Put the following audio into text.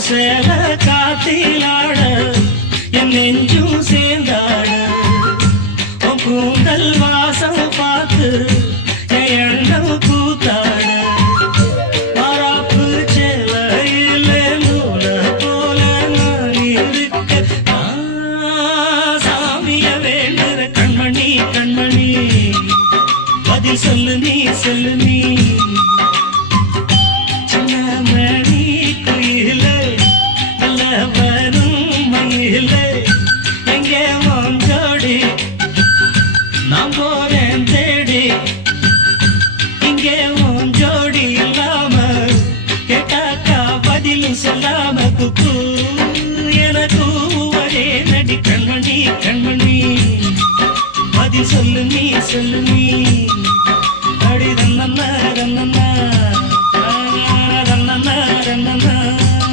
சேல காத்திலாட என் நெஞ்சும் சேர்ந்தாட உன் கூந்தல் வாசம் பார்த்து என் எண்ணம் கூத்தாட மாறாப்பு சேலையில நூல போல நான் இருக்க சாமிய வேண்டுற கண்மணி கண்மணி பதில் சொல்லு நீ சொல்லு நீ எங்கே மாஞ்சோடி நான் போறேன் தேடி இங்கே மாஞ்சோடி இல்லாம கேட்டாக்கா பதிலும் சொல்லாம குக்கு எனக்கு ஒரே நடி கண்மணி கண்மணி பதில் சொல்லு நீ சொல்லு நீ